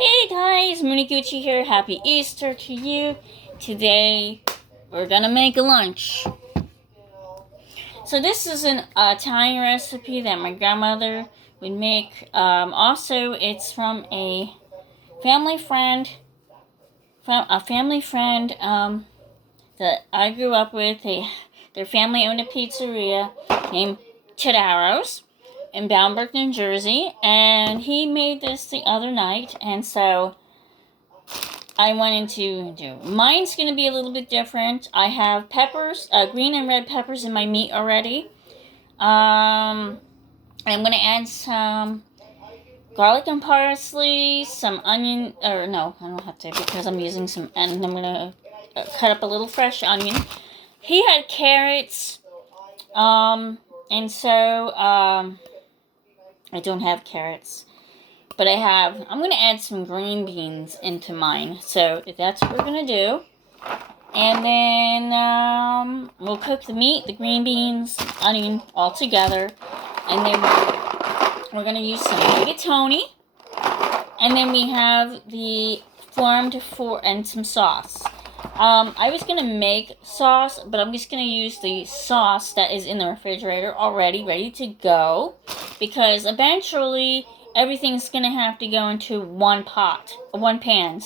Hey guys, Muniguchi here. Happy Easter to you. Today we're gonna make lunch. So this is an Italian recipe that my grandmother would make. Also, it's from a family friend. That I grew up with. Their family owned a pizzeria named Chidaro's in Bound Brook, New Jersey, and he made this the other night, and so I wanted to do. Mine's going to be a little bit different. I have peppers, green and red peppers in my meat already. I'm going to add some garlic and parsley, some onion, or no, I don't have to because I'm using some, and I'm going to cut up a little fresh onion. He had carrots, and so, I don't have carrots. But I'm going to add some green beans into mine. So that's what we're going to do. And then we'll cook the meat, the green beans, onion all together. And then we're going to use some rigatoni. And then we have the and some sauce. I was going to make sauce, but I'm just going to use the sauce that is in the refrigerator already, ready to go. Because eventually everything's going to have to go into one pan.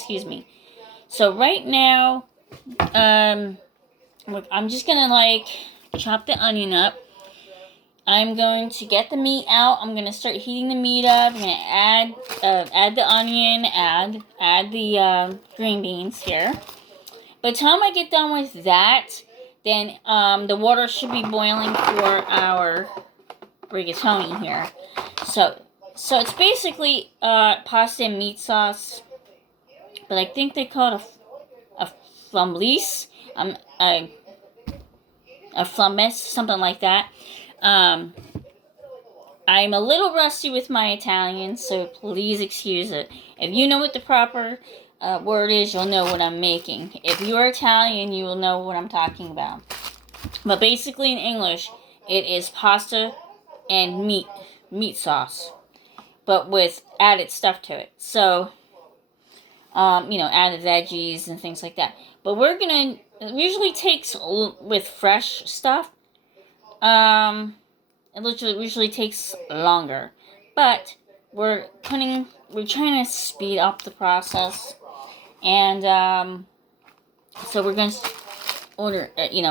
So right now, I'm just going to chop the onion up. I'm going to get the meat out. I'm going to start heating the meat up. I'm going to add the onion, add the green beans here. By the time I get done with that, then the water should be boiling for our rigatoni here. So it's basically pasta and meat sauce, but I think they call it a flamblis, a flambés, something like that. I'm a little rusty with my Italian, so please excuse it. If you know what the proper word is, you'll know what I'm making. If you're Italian, you will know what I'm talking about. But basically in English, it is pasta and meat sauce, but with added stuff to it. So, added veggies and things like that. But it usually takes, with fresh stuff, it usually takes longer. But we're trying to speed up the process. And, so we're going to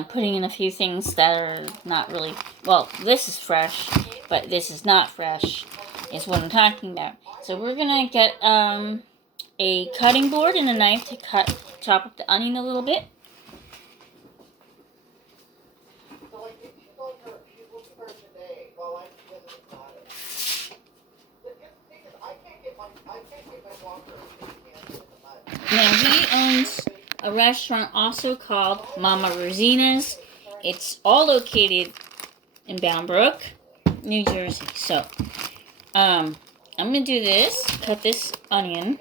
putting in a few things that are not really, well, this is fresh, but this is not fresh, is what I'm talking about. So we're going to get, a cutting board and a knife to chop up the onion a little bit. Now, he owns a restaurant also called Mama Rosina's. It's all located in Bound Brook, New Jersey. So, I'm going to do this. Cut this onion.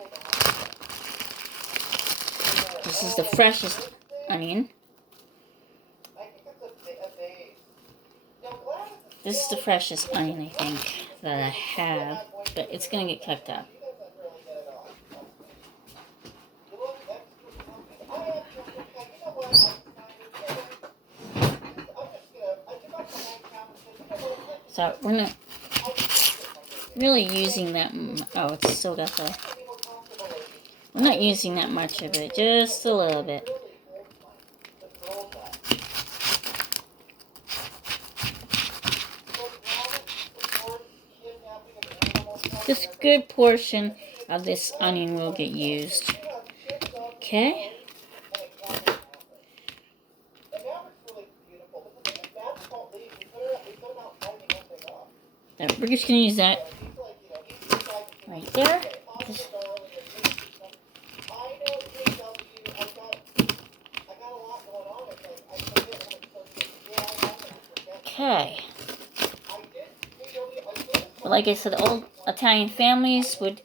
This is the freshest onion. This is the freshest onion, I think, that I have. But it's going to get cooked up. So we're not really using that. Oh, it's still got the. We're not using that much of it, just a little bit. Just a good portion of this onion will get used. Okay. We're just going to use that right there. Okay. But like I said, old Italian families would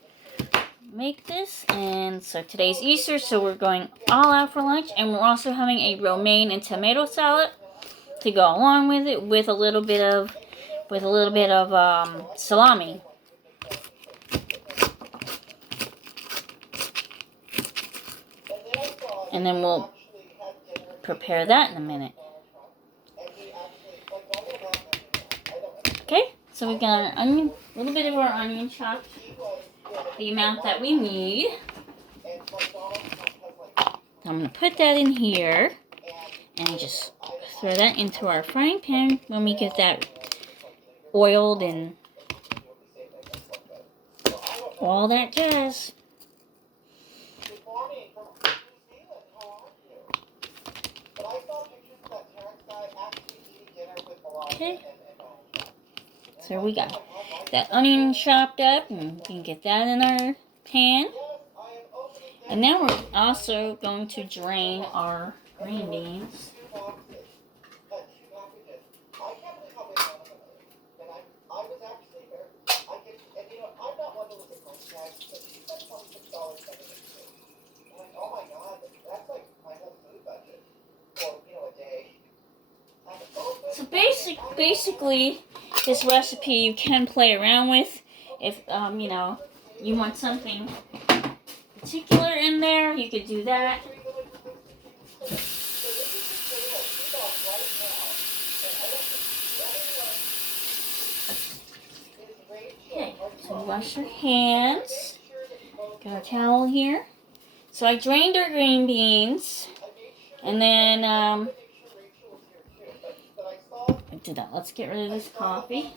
make this, and so today's Easter, so we're going all out for lunch, and we're also having a romaine and tomato salad to go along with it, with a little bit of salami. And then we'll prepare that in a minute. Okay, so we've got our onion, a little bit of our onion chopped, the amount that we need. I'm going to put that in here and just throw that into our frying pan when we get that oiled and all that jazz. Okay, so we got that onion chopped up, and we can get that in our pan. And now we're also going to drain our green beans. So basically, this recipe you can play around with if you know, you want something particular in there, you could do that. Okay, so wash your hands. Got a towel here. So I drained our green beans, and then do that. Let's get rid of this coffee.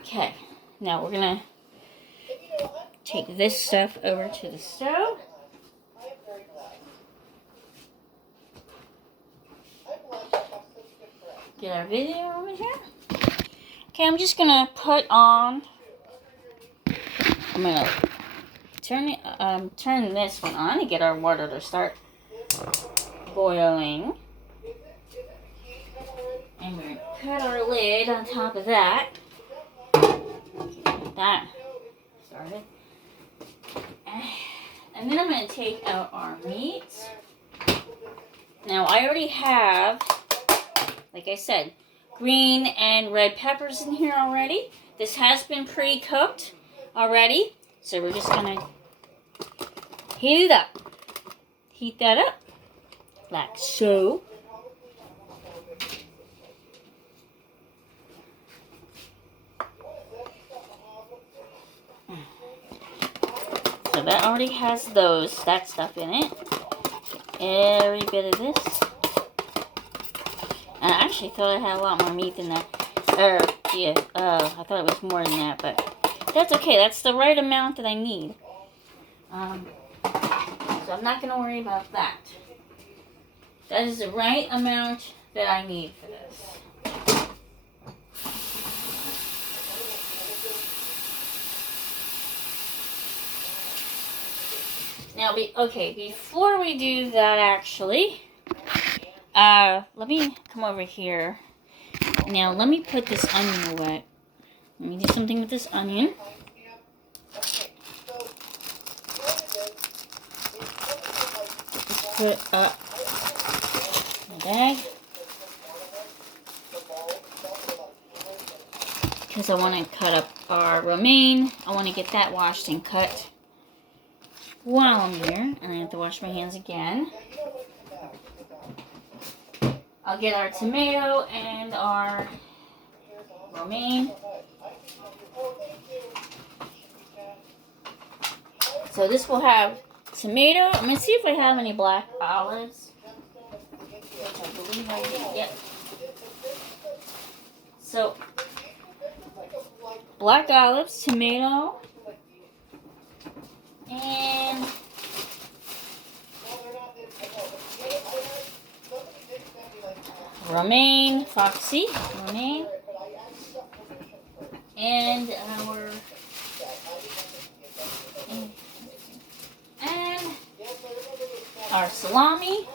Okay, now we're gonna take this stuff over to the stove. Get our video over here. Okay, I'm just gonna put on. I'm gonna turn this one on to get our water to start boiling. And we're going to put our lid on top of that. Get that started. And then I'm going to take out our meat. Now I already have, like I said, green and red peppers in here already. This has been pre-cooked already. So we're just going to heat it up. Heat that up. Like so. So that already has that stuff in it. Every bit of this. And I actually thought I had a lot more meat than that. I thought it was more than that, but that's okay. That's the right amount that I need. So I'm not going to worry about that. That is the right amount that I need for this. Now, before we do that, actually, let me come over here. Now, let me put this onion away. Let me do something with this onion. Just put it up in the bag. Because I want to cut up our romaine. I want to get that washed and cut while I'm here. And I have to wash my hands again. I'll get our tomato and our romaine. So this will have tomato. I'm going to see if I have any black olives. Which I believe I do. Yep. So, black olives, tomato, and romaine, foxy, romaine, and our salami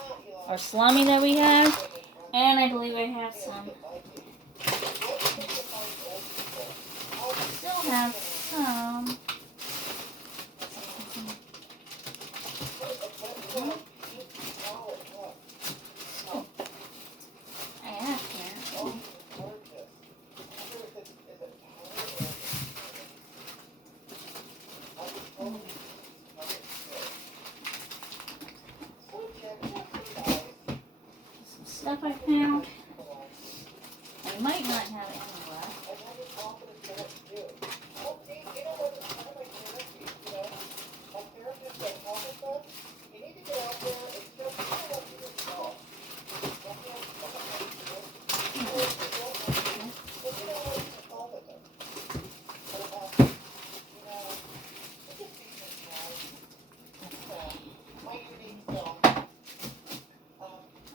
that we have, and I believe I have some. Still have some. I have here. stuff I found. I might not have it anywhere.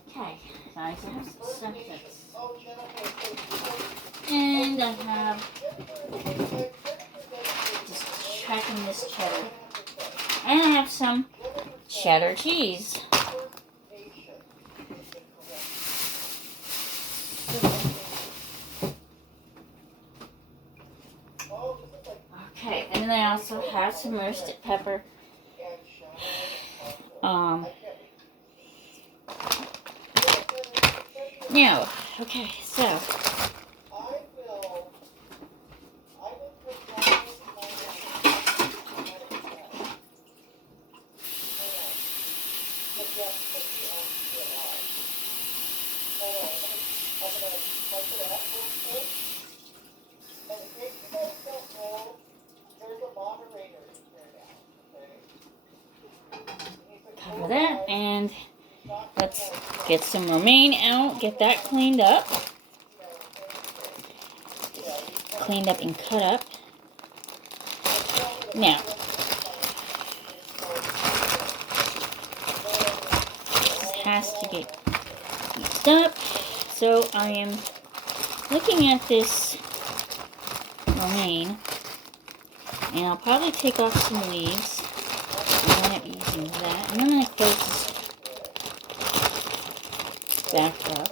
Okay, so I have some stuff that's... And I have just tracking this cheddar. And I have some cheddar cheese. Okay, and then I also have some roasted pepper. Now, okay, so cover that, and let's get some romaine out, get that cleaned up. Cleaned up and cut up. Now, this has to get used up. So I am looking at this romaine, and I'll probably take off some leaves. I'm going to be using that. And I'm going to close this back up.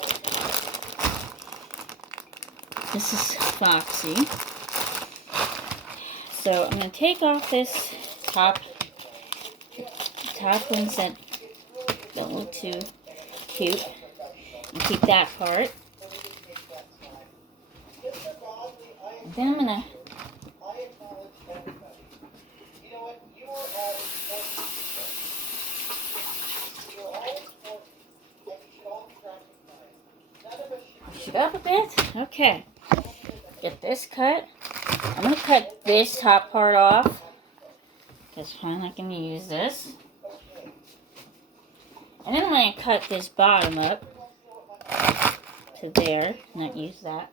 This is Foxy. So I'm going to take off this top ones that don't look too cute, and keep that part. And then I'm going to push it up a bit. Okay. Get this cut. I'm going to cut this top part off, because I'm not going to use this. And then I'm going to cut this bottom up to there, not use that.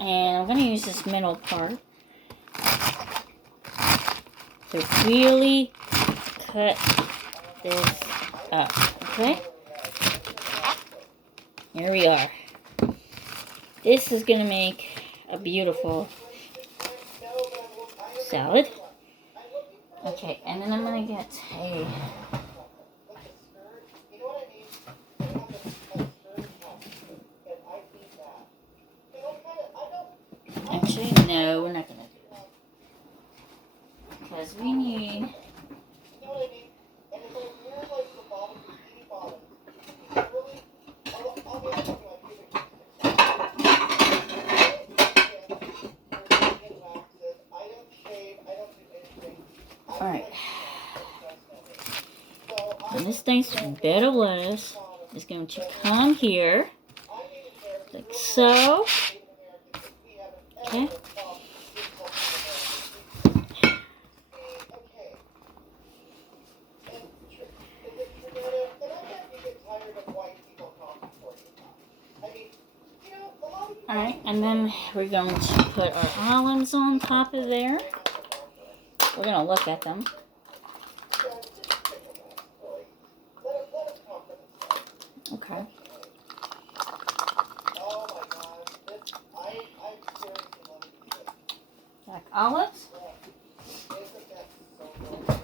And I'm going to use this middle part to really cut this up, okay? Here we are. This is going to make a beautiful salad. Okay, and then I'm going to get a... Actually, no, we're not going to do that. Because we need... Alright. And this nice bed of lettuce is going to come here, like so. Okay. Alright, and then we're going to put our olives on top of there. We're going to look at them. Okay. Black olives.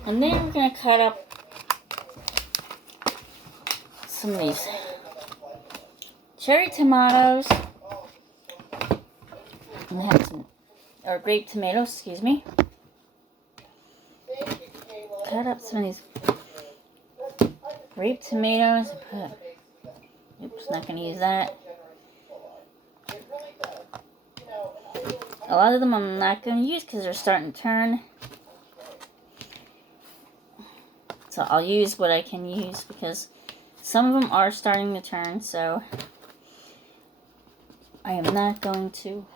And then we're going to cut up some of these cherry tomatoes. And have some, or grape tomatoes, excuse me. Cut up some of these grape tomatoes and put, oops, not going to use that. A lot of them I'm not going to use because they're starting to turn. So I'll use what I can use because Some of them are starting to turn, so I am not going to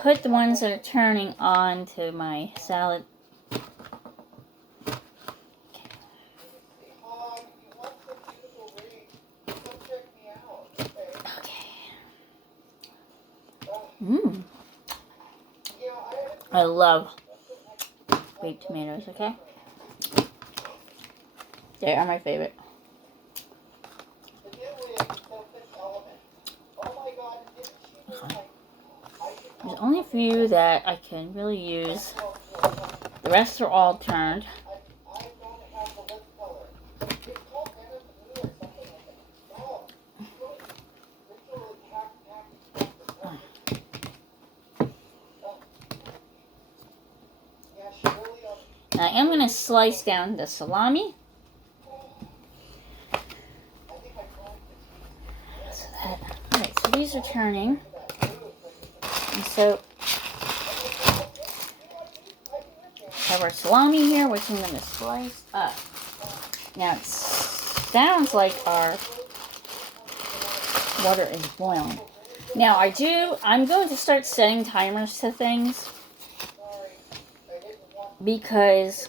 put the ones that are turning onto my salad. Okay. I love baked tomatoes, okay? They are my favorite. Okay. There's only a few that I can really use. The rest are all turned. Now I am going to slice down the salami. Alright, so these are turning. And so I have our salami here, which I'm going to slice up. Now it sounds like our water is boiling. Now I'm going to start setting timers to things because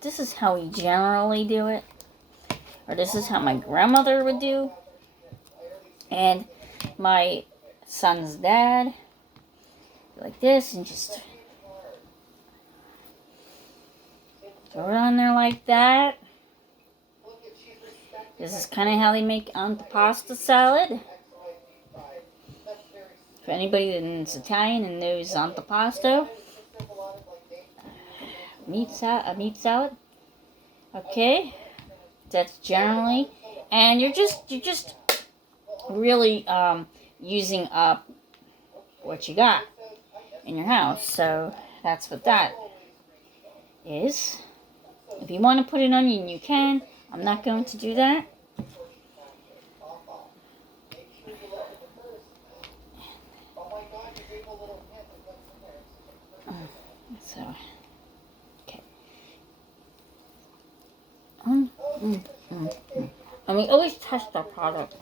this is how we generally do it, or this is how my grandmother would do, and my son's dad, like this, and just throw it on there like that. This is kind of how they make antipasta salad. For anybody that's Italian and knows antipasto, meat salad. Okay, that's generally, and you're just really using up what you got in your house. So that's what that is. If you want to put an onion, you can. I'm not going to do that. So, okay. And we always test our product.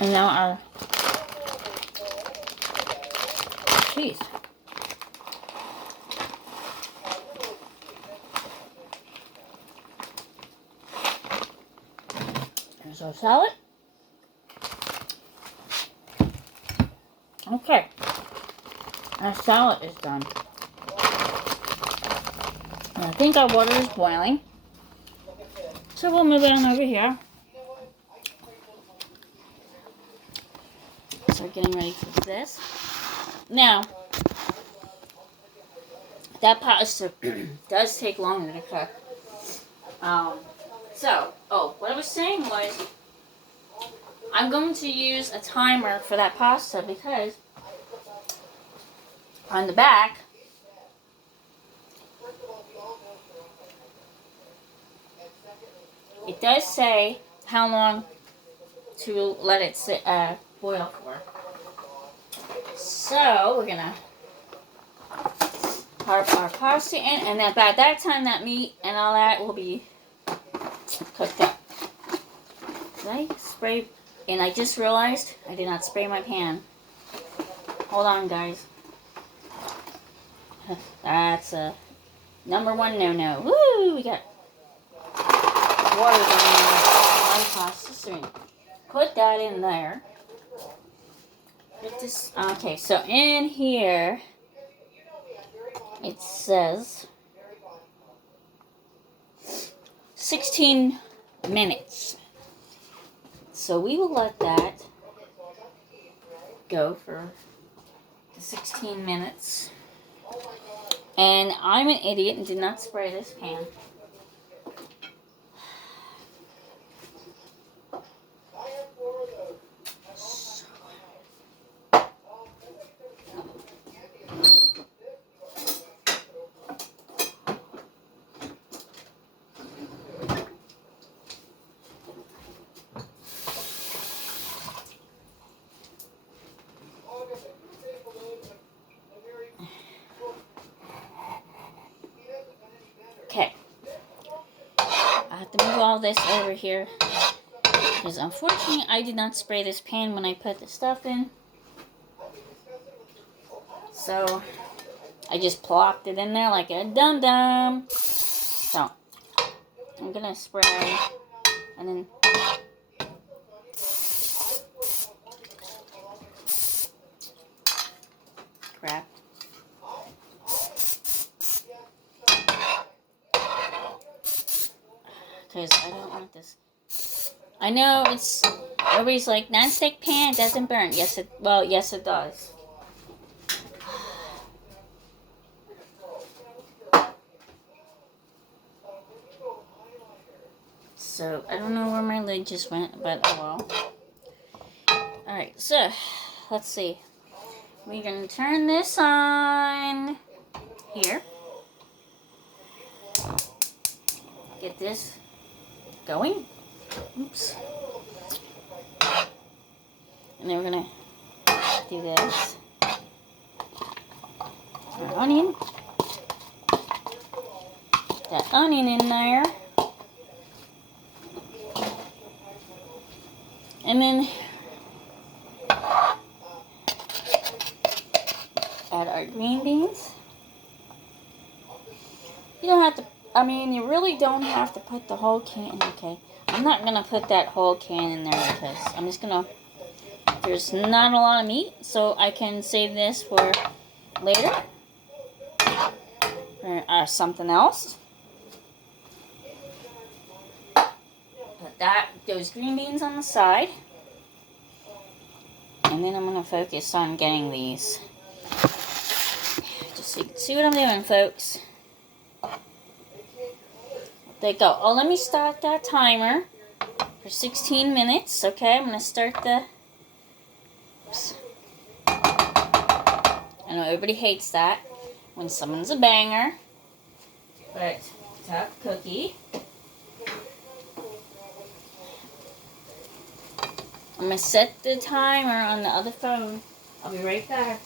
And now our cheese. There's our salad. Okay. Our salad is done. And I think our water is boiling. So we'll move it on over here. So we're getting ready for this. Now, that pasta does take longer to cook. What I was saying was, I'm going to use a timer for that pasta because on the back, it does say how long to let it sit, boil for. So we're gonna put our pasta in, and then by that time, that meat and all that will be cooked up. Did I spray? And I just realized I did not spray my pan. Hold on, guys. That's a number one no-no. Woo! We got water going on my pasta, so put that in there. Put this. Okay, so in here it says 16 minutes. So we will let that go for 16 minutes. And I'm an idiot and did not spray this pan. I have to move all this over here. Because unfortunately, I did not spray this pan when I put the stuff in. So, I just plopped it in there like a dum-dum. So, I'm going to spray. And then... Crap. Because I don't want this. I know it's... Everybody's like, non-stick pan doesn't burn. Yes, it does. So, I don't know where my lid just went, but oh well. Alright, so, let's see. We're going to turn this on here. Get this going. Oops. And then we're going to do this. Our onion. That onion in there. And then add our green beans. You don't have to, you really don't have to put the whole can, okay. I'm not going to put that whole can in there because I'm just going to, there's not a lot of meat, so I can save this for later. Or something else. Put those green beans on the side. And then I'm going to focus on getting these. Just so you can see what I'm doing, folks. There you go. Oh, let me start that timer for 16 minutes. Okay, I'm going to start the... Oops. I know everybody hates that when someone's a banger. But, tough cookie. I'm going to set the timer on the other phone. I'll be right back.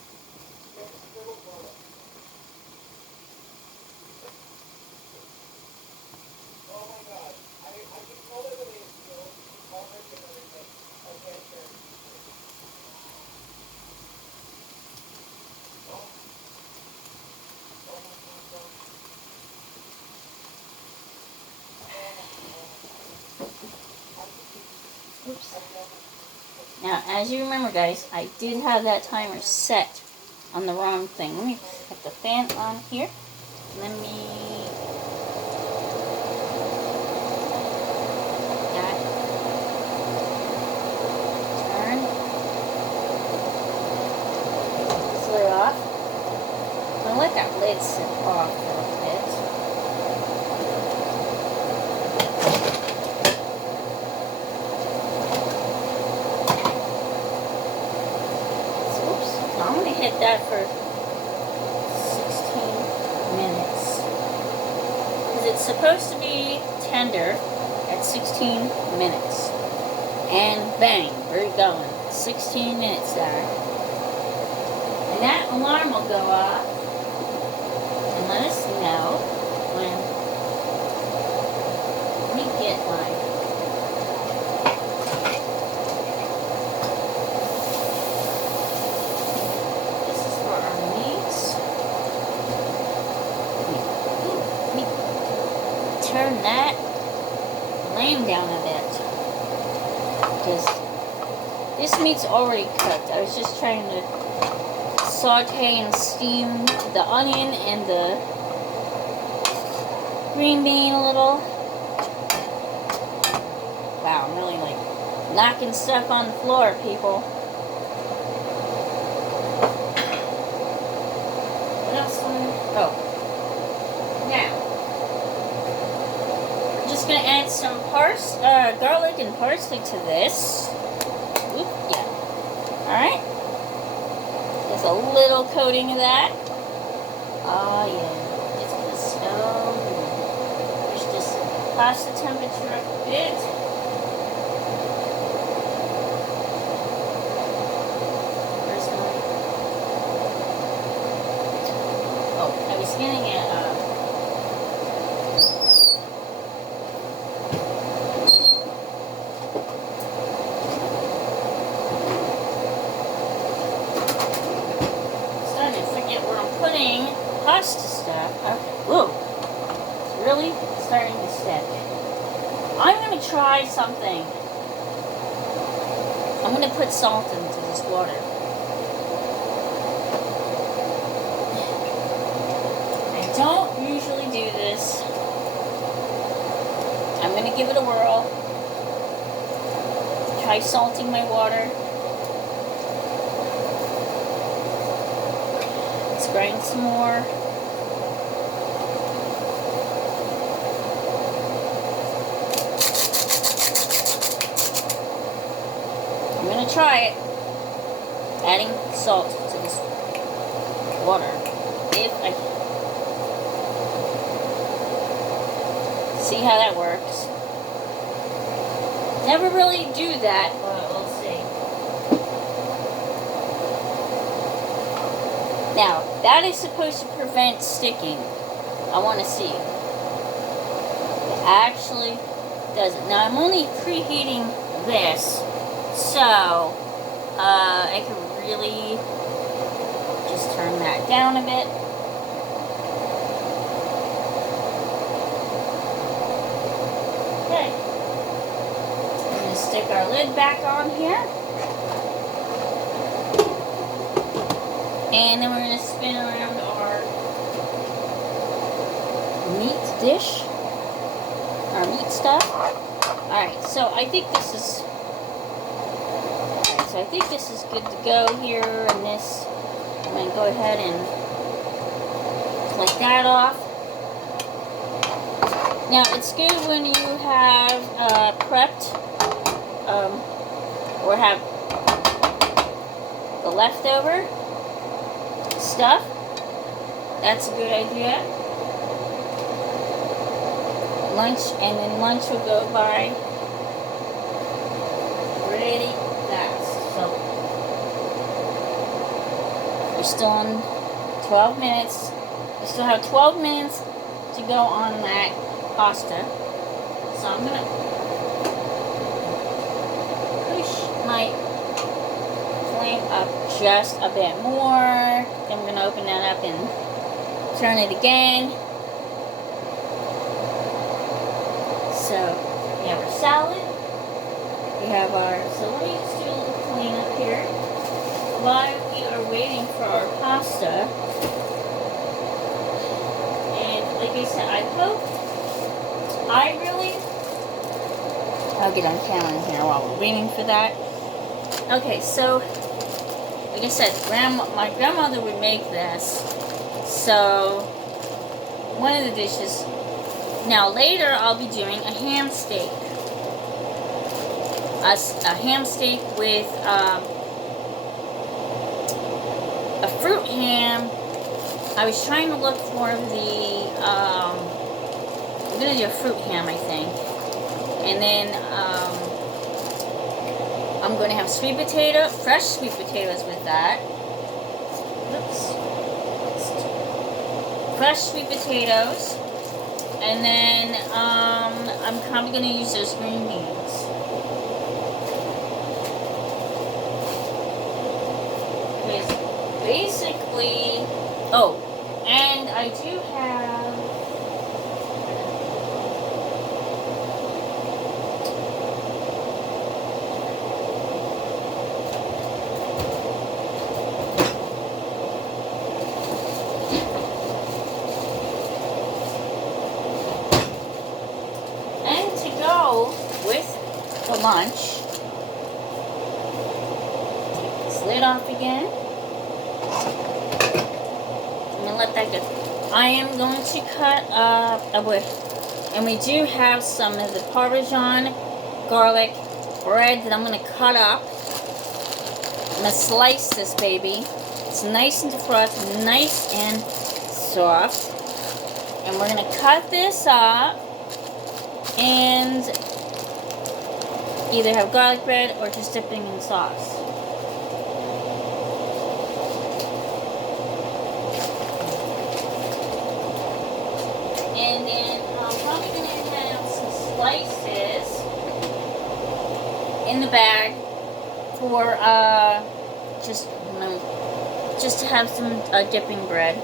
Oops. Now, as you remember, guys, I did have that timer set on the wrong thing. Let me put the fan on here. Let me... Turn. This lid off. I'm going to let that lid sit off for a bit. I'm going to hit that for 16 minutes. Because it's supposed to be tender at 16 minutes. And bang, we're going. 16 minutes there. And that alarm will go off and let us know when we get my... Turn that flame down a bit because this meat's already cooked. I was just trying to saute and steam the onion and the green bean a little. Wow, I'm really like knocking stuff on the floor, people. What else? Now. Going to add some garlic and parsley to this. Oop, yeah. Alright. Just a little coating of that. Oh, yeah. It's going to smell good. Let's just pass the temperature up a bit. Where's my... Oh, I was getting it. stuff. Ooh, it's really starting to stick. I'm going to try something. I'm going to put salt into this water. I don't usually do this. I'm going to give it a whirl. Try salting my water. Let's grind some more. I'm going to try it. Adding salt to this water. If I see how that works. Never really do that, but we'll see. Now, that is supposed to prevent sticking. I want to see. It actually does it. Now, I'm only preheating this, so I can really just turn that down a bit. Okay. I'm going to stick our lid back on here. And then we're going to spin around our meat dish. Our meat stuff. Alright, so I think this is... Alright, so I think this is good to go here. And this, I'm going to go ahead and click that off. Now, it's good when you have prepped or have the leftover stuff. That's a good idea. Lunch, and then lunch will go by pretty fast. So, we're still on 12 minutes. We still have 12 minutes to go on that pasta. So I'm gonna push my flame up just a bit more. Then I'm gonna open that up and turn it again. So we have our salad. We have our, so let me just do a little cleanup here while we are waiting for our pasta. And like I said, I hope I'll get on camera here while we're waiting for that. Okay, so, like I said, my grandmother would make this. So, one of the dishes. Now, later I'll be doing a ham steak. A ham steak with a fruit ham. I was trying to look for the, I'm going to do a fruit ham, I think. And then, I'm going to have fresh sweet potatoes with that. Oops. Fresh sweet potatoes. And then, I'm probably going to use those green beans. Because basically, oh, and I do have, with the lunch. Take this lid off again. I'm going to let that go. I am going to cut up and we do have some of the Parmesan garlic bread that I'm going to cut up. I'm going to slice this baby. It's nice and defrosted, nice and soft. And we're going to cut this up and either have garlic bread or just dipping in sauce. And then I'm probably going to have some slices in the bag for just to have some dipping bread.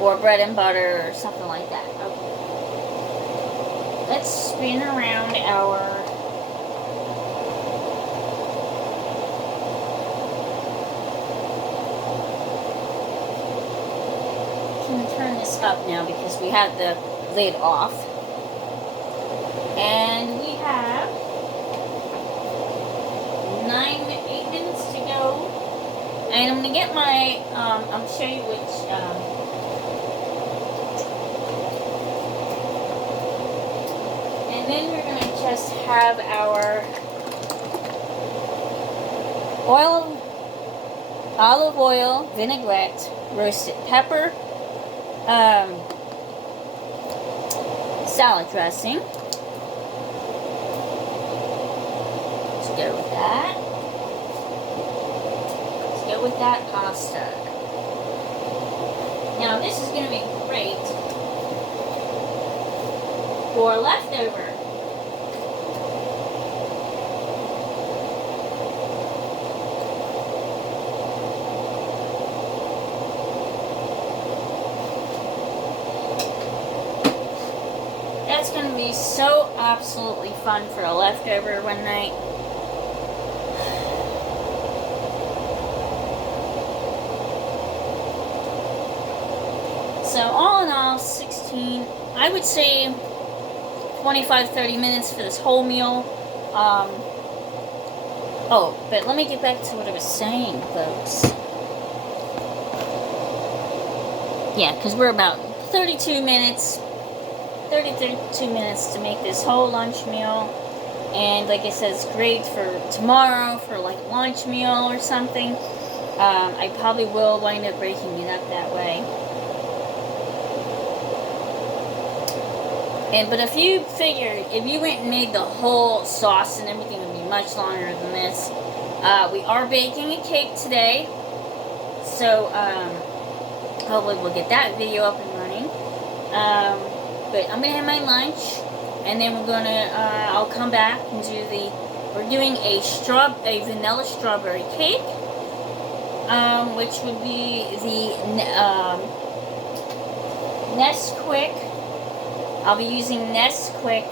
or bread and butter or something like that. Okay. Let's spin around our turn this up now because we had the lid off. And we have 8 minutes to go. And I'm going to get my, I'll show you which, and then we're going to just have our olive oil, vinaigrette, roasted pepper, salad dressing. Let's go with that. Let's go with that pasta. Now this is going to be great for leftover. That's going to be so absolutely fun for a leftover one night. So all in all, 16, I would say 25-30 minutes for this whole meal. Oh, but let me get back to what I was saying, folks. Yeah, because we're about 32 minutes to make this whole lunch meal. And like I said, it's great for tomorrow for like a lunch meal or something. I probably will wind up breaking it up that way. But if you figured, if you went and made the whole sauce and everything, it would be much longer than this. We are baking a cake today. So, hopefully we'll get that video up and running. But I'm going to have my lunch. And then we're going to, I'll come back and do we're doing a vanilla strawberry cake. Which would be the, Nesquik. I'll be using Nesquik